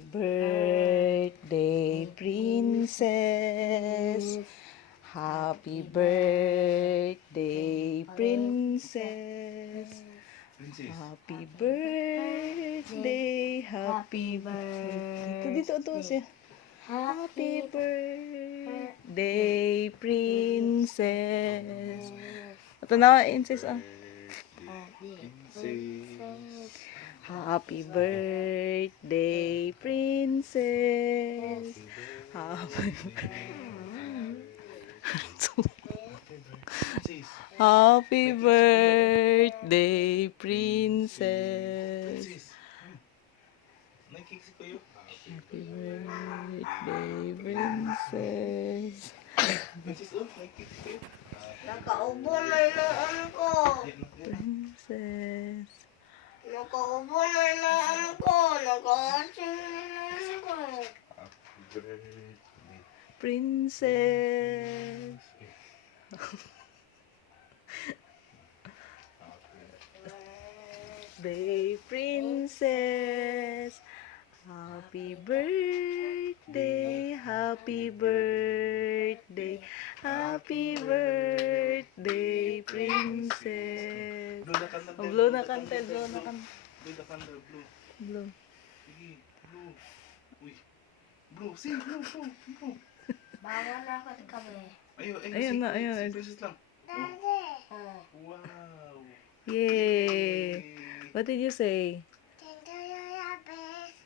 Birthday, princess. Happy birthday, princess. Happy birthday, happy birthday. Dito siya. Happy birthday, princess. Ito na, insist ah. Happy birthday, princess. Happy Happy birthday, princess. Happy birthday, princess. Nakaubo na noon ko. Princess. Nakaubo na noon ko. Nakaasin na noon ko. Princess. Birthday, princess. Happy birthday, happy birthday, happy birthday, princess. Blow na candle, blow na candle. Blow the candle, blow. Blow. Sige, blow. Uy. Blow, sige, blow. Bawal na ako kami. Ayun na, ayun. 6 pesos lang. Daddy. Wow. Yay! What did you say? Thank you, Yabes.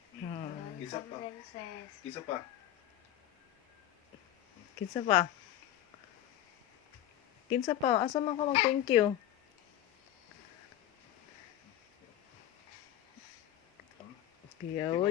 Isa pa. Princess. Isa pa. Kinsa pa? Kinsa pa? Asa man ka mag-thank you? Kiyawa.